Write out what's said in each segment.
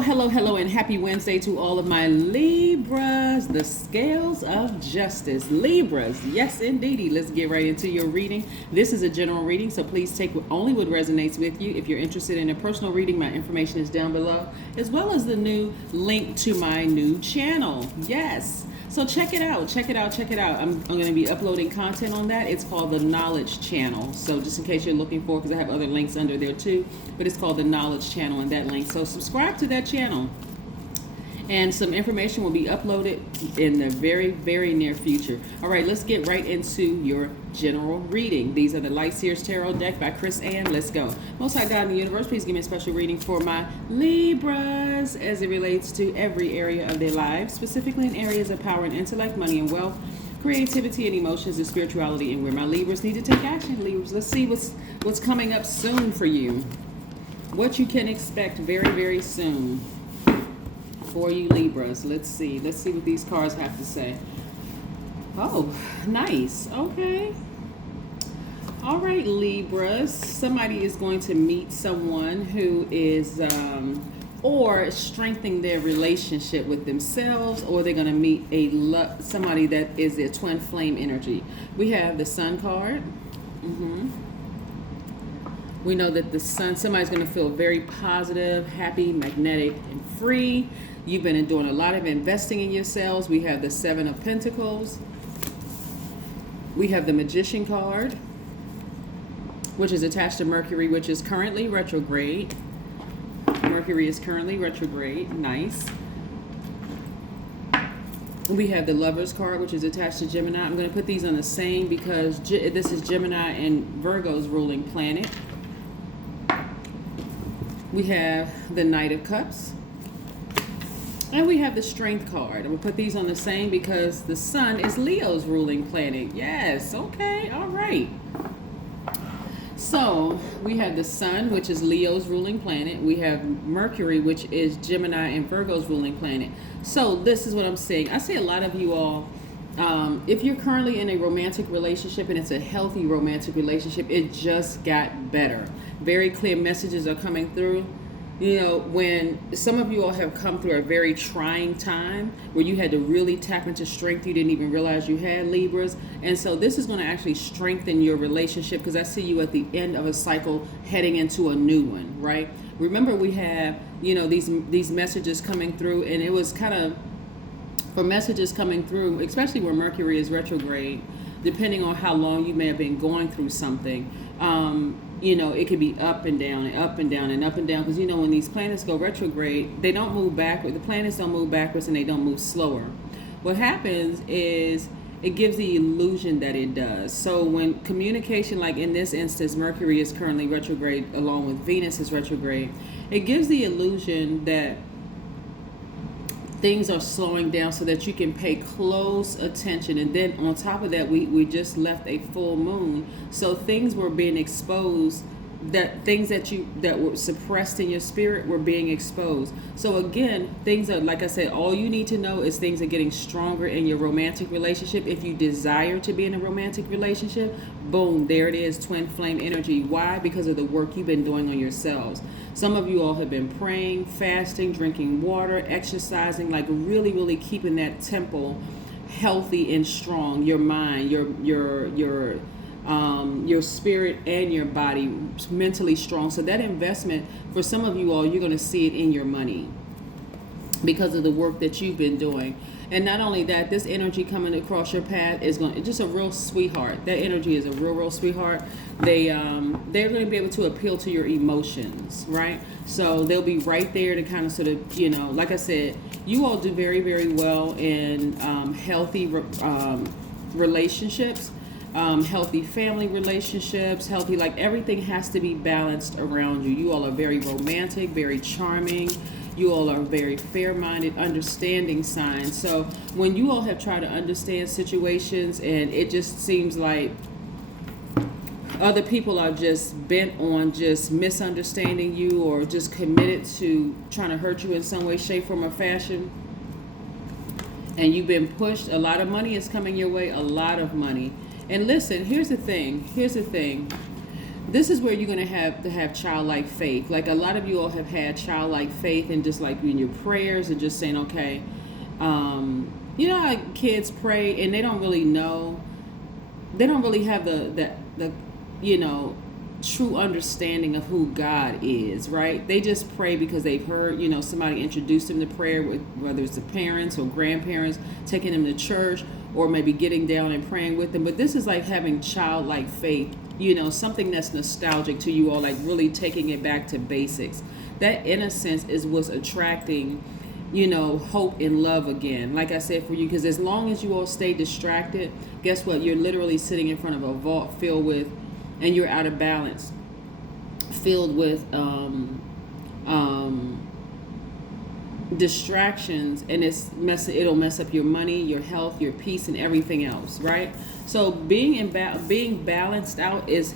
Hello, and happy Wednesday to all of my Libras, the scales of justice. Libras, yes, indeedy. Let's get right into your reading. This is a general reading, so please take only what resonates with you. If you're interested in a personal reading, my information is down below, as well as the new link to my new channel. Yes. So check it out. I'm going to be uploading content on that. It's called the Knowledge Channel. So just in case you're looking for, because I have other links under there too, but it's called the Knowledge Channel and that link. So subscribe to that channel. And some information will be uploaded in the very, very near future. All right, let's get right into your general reading. These are the Light Seers Tarot deck by Chris Ann. Let's go. Most High God in the universe, please give me a special reading for my Libras as it relates to every area of their lives, specifically in areas of power and intellect, money and wealth, creativity and emotions, and spirituality, and where my Libras need to take action. Libras, let's see what's coming up soon for you. What you can expect very, very soon for you Libras. Let's see what these cards have to say. Oh, nice. Okay. All right, Libras. Somebody is going to meet someone who is or strengthening their relationship with themselves, or they're going to meet somebody that is their twin flame energy. We have the Sun card. We know that the Sun, somebody's going to feel very positive, happy, magnetic, and free. You've been doing a lot of investing in yourselves. We have the Seven of Pentacles. We have the Magician card, which is attached to Mercury, which is currently retrograde. Mercury is currently retrograde. Nice. We have the Lovers card, which is attached to Gemini. I'm going to put these on the same because this is Gemini and Virgo's ruling planet. We have the Knight of Cups. And we have the Strength card. I'm going to put these on the same because the Sun is Leo's ruling planet. Yes, okay, all right. So we have the Sun, which is Leo's ruling planet. We have Mercury, which is Gemini and Virgo's ruling planet. So this is what I'm saying. I see a lot of you all, if you're currently in a romantic relationship and it's a healthy romantic relationship, it just got better. Very clear messages are coming through. You know, when some of you all have come through a very trying time where you had to really tap into strength you didn't even realize you had, Libras. And so this is going to actually strengthen your relationship because I see you at the end of a cycle heading into a new one, right? Remember, we have, you know, these messages coming through, and it was kind of for messages coming through, especially where Mercury is retrograde, depending on how long you may have been going through something. You know, it could be up and down and up and down and up and down because, you know, when these planets go retrograde, they don't move backward. The planets don't move backwards and they don't move slower. What happens is it gives the illusion that it does. So when communication, like in this instance, Mercury is currently retrograde along with Venus is retrograde, it gives the illusion that things are slowing down so that you can pay close attention. And then on top of that, we just left a full moon. So things were being exposed, that things that were suppressed in your spirit were being exposed. So again, things are, like I said, all you need to know is things are getting stronger in your romantic relationship. If you desire to be in a romantic relationship, boom, there it is, twin flame energy. Why? Because of the work you've been doing on yourselves. Some of you all have been praying, fasting, drinking water, exercising, like really, really keeping that temple healthy and strong. Your mind, your spirit and your body mentally strong. So that investment, for some of you all, you're going to see it in your money because of the work that you've been doing. And not only that, this energy coming across your path is just a real sweetheart. That energy is a real sweetheart. They're going to be able to appeal to your emotions, right? So they'll be right there to kind of sort of, you know, like I said, you all do very, very well in healthy relationships. Healthy family relationships, healthy, like everything has to be balanced around you. You all are very romantic, very charming. You all are very fair-minded, understanding signs. So when you all have tried to understand situations and it just seems like other people are just bent on just misunderstanding you or just committed to trying to hurt you in some way, shape, form, or fashion, and you've been pushed, a lot of money is coming your way, a lot of money. And listen, here's the thing. this is where you're going to have childlike faith. Like a lot of you all have had childlike faith, and just like in your prayers and just saying, okay, you know how kids pray and they don't really know, they don't really have the you know, true understanding of who God is, right? They just pray because they've heard, you know, somebody introduced them to prayer, with whether it's the parents or grandparents taking them to church, or maybe getting down and praying with them. But this is like having childlike faith, you know, something that's nostalgic to you all, like really taking it back to basics. That innocence is what's attracting, you know, hope and love again. Like I said, for you, because as long as you all stay distracted, guess what? You're literally sitting in front of a vault filled with, and you're out of balance, filled with distractions, and it'll mess up your money, your health, your peace, and everything else, right? So being balanced out is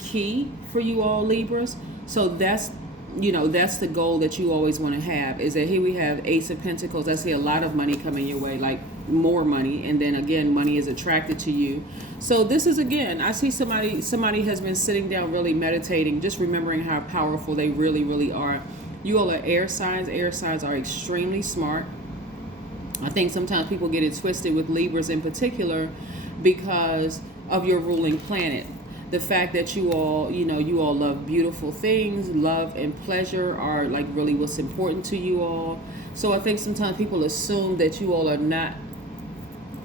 key for you all, Libras. So that's, you know, that's the goal that you always want to have, is that here we have Ace of Pentacles. I see a lot of money coming your way, like more money, and then again, money is attracted to you. So this is, again, I see somebody has been sitting down really meditating, just remembering how powerful they really, really are. You all are air signs. Air signs are extremely smart. I think sometimes people get it twisted with Libras in particular because of your ruling planet. The fact that you all, you know, you all love beautiful things, love and pleasure are like really what's important to you all. So I think sometimes people assume that you all are not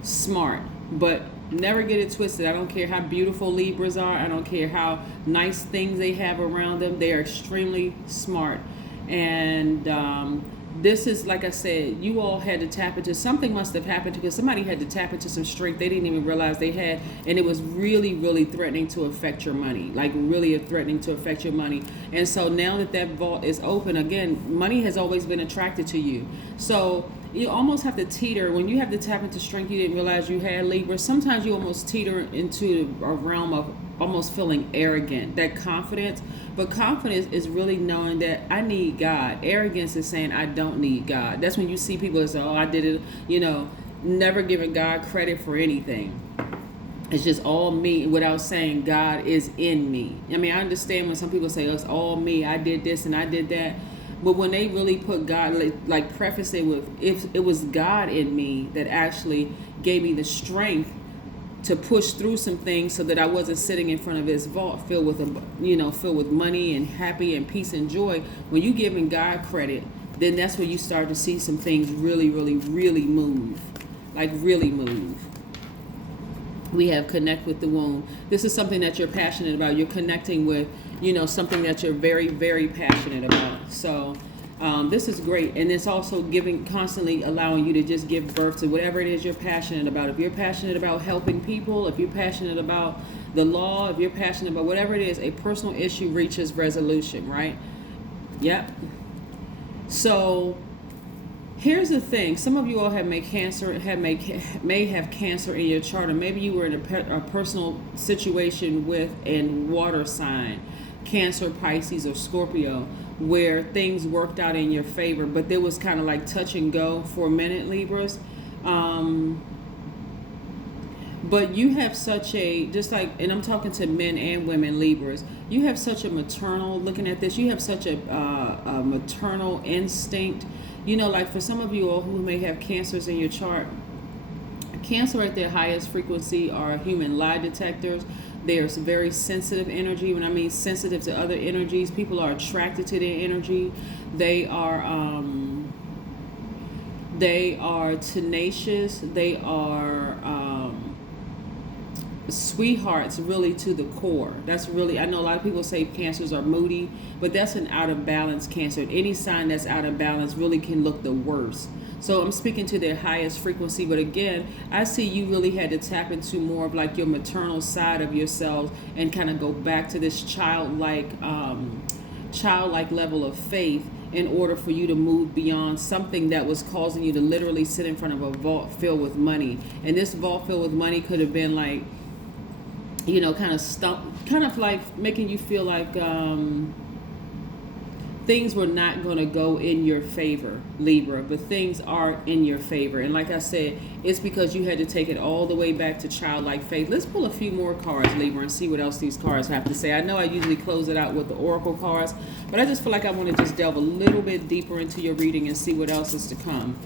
smart, but never get it twisted. I don't care how beautiful Libras are. I don't care how nice things they have around them. They are extremely smart. And this is, like I said, you all had to tap into, something must have happened because somebody had to tap into some strength they didn't even realize they had, and it was really, really threatening to affect your money, like really threatening to affect your money. And so now that vault is open, again, money has always been attracted to you. So you almost have to teeter, when you have to tap into strength you didn't realize you had, Libra, sometimes you almost teeter into a realm of almost feeling arrogant, that confidence. But confidence is really knowing that I need God. Arrogance is saying I don't need God. That's when you see people that say, oh, I did it, you know, never giving God credit for anything. It's just all me, without saying God is in me. I mean, I understand when some people say, oh, it's all me, I did this and I did that. But when they really put God, like preface it with, if it was God in me that actually gave me the strength to push through some things so that I wasn't sitting in front of this vault filled with, filled with money and happy and peace and joy. When you giving God credit, then that's when you start to see some things really, really, really move, like really move. We have connect with the womb. This is something that you're passionate about. You're connecting with, you know, something that you're very, very passionate about. So this is great. And it's also constantly allowing you to just give birth to whatever it is you're passionate about. If you're passionate about helping people, if you're passionate about the law, if you're passionate about whatever it is, a personal issue reaches resolution, right? Yep. So here's the thing. Some of you all may have cancer in your chart, or maybe you were in a personal situation with a water sign, Cancer, Pisces, or Scorpio, where things worked out in your favor, but there was kind of like touch and go for a minute, Libras. But you have such a, just like, and I'm talking to men and women, Libras, you have such a maternal, looking at this, you have such a maternal instinct. You know, like for some of you all who may have cancers in your chart, Cancer at their highest frequency are human lie detectors. They are very sensitive energy. When I mean sensitive to other energies, people are attracted to their energy. They are tenacious. They are sweethearts, really, to the core. That's really, I know a lot of people say cancers are moody, but that's an out of balance Cancer. Any sign that's out of balance really can look the worst. So I'm speaking to their highest frequency, but again, I see you really had to tap into more of like your maternal side of yourselves and kind of go back to this childlike level of faith in order for you to move beyond something that was causing you to literally sit in front of a vault filled with money. And this vault filled with money could have been like, you know, kind of like making you feel like things things were not going to go in your favor, Libra, but things are in your favor. And like I said, it's because you had to take it all the way back to childlike faith. Let's pull a few more cards, Libra, and see what else these cards have to say. I know I usually close it out with the oracle cards, but I just feel like I want to just delve a little bit deeper into your reading and see what else is to come.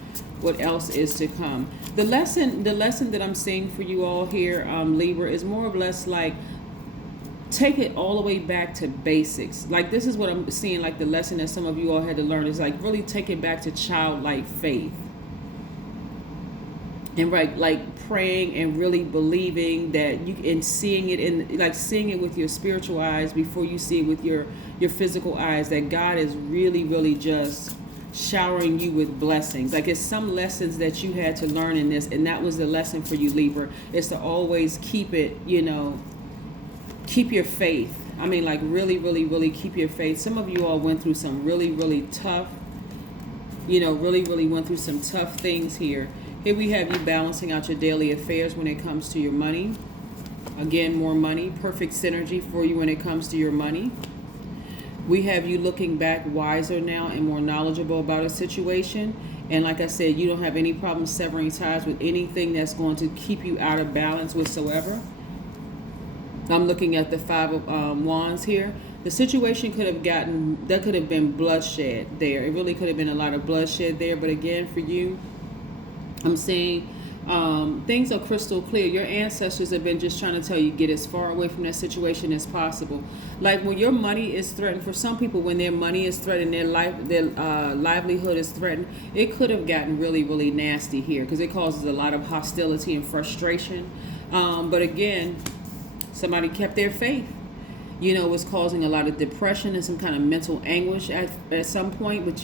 What else is to come? The lesson that I'm seeing for you all here, Libra, is more or less like, take it all the way back to basics. Like, this is what I'm seeing, like the lesson that some of you all had to learn is like really take it back to childlike faith. And right, like praying and really believing that you, and seeing it in, like seeing it with your spiritual eyes before you see it with your physical eyes, that God is really, really just showering you with blessings. Like, it's some lessons that you had to learn in this, and that was the lesson for you, Libra, is to always keep it, you know, keep your faith. I mean, like really, really, really keep your faith. Some of you all went through some really, really tough, you know, really, really went through some tough things here. Here we have you balancing out your daily affairs when it comes to your money. Again, more money, perfect synergy for you when it comes to your money. We have you looking back wiser now and more knowledgeable about a situation. And like I said, you don't have any problem severing ties with anything that's going to keep you out of balance whatsoever. I'm looking at the Five of Wands here. The situation could have been bloodshed there. It really could have been a lot of bloodshed there. But again, for you, I'm saying things are crystal clear. Your ancestors have been just trying to tell you, get as far away from that situation as possible. Like, when your money is threatened, for some people, when their money is threatened, their livelihood is threatened, it could have gotten really, really nasty here because it causes a lot of hostility and frustration. But again, somebody kept their faith. You know, it was causing a lot of depression and some kind of mental anguish at some point, but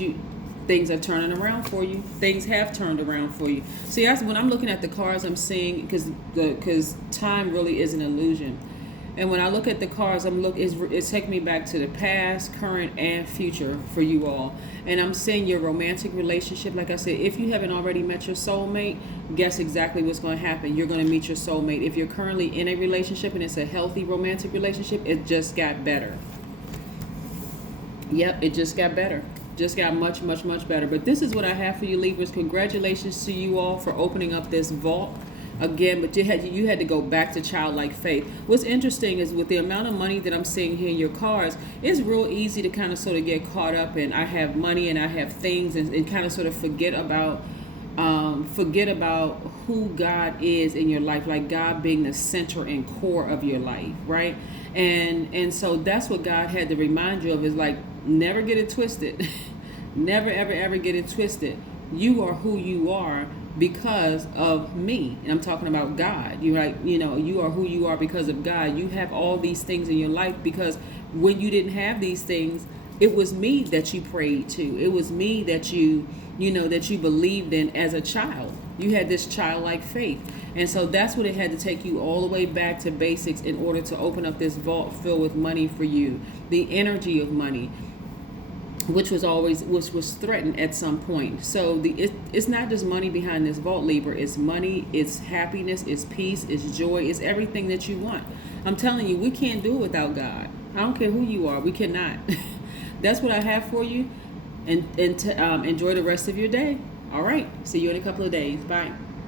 things are turning around for you. Things have turned around for you. See, when I'm looking at the cards, I'm seeing, because time really is an illusion. And when I look at the cards, it's taking me back to the past, current, and future for you all. And I'm seeing your romantic relationship. Like I said, if you haven't already met your soulmate, guess exactly what's going to happen. You're going to meet your soulmate. If you're currently in a relationship and it's a healthy romantic relationship, it just got better. Yep, it just got better. Just got much, much, much better. But this is what I have for you, Libras. Congratulations to you all for opening up this vault. Again, but you had to go back to childlike faith. What's interesting is with the amount of money that I'm seeing here in your cards, it's real easy to kind of sort of get caught up in, I have money and I have things, and kind of sort of forget about who God is in your life, like God being the center and core of your life, right? And so that's what God had to remind you of, is like, never get it twisted. Never, ever, ever get it twisted. You are who you are because of me. And I'm talking about God. You are who you are because of God. You have all these things in your life because when you didn't have these things, it was me that you prayed to. It was me that you believed in as a child. You had this childlike faith. And so that's what it had to take you all the way back to basics in order to open up this vault filled with money for you. The energy of money, which was threatened at some point. So it's not just money behind this vault, Libra. It's money, it's happiness, it's peace, it's joy, it's everything that you want. I'm telling you, we can't do it without God. I don't care who you are, we cannot. That's what I have for you. And enjoy the rest of your day. All right, see you in a couple of days. Bye.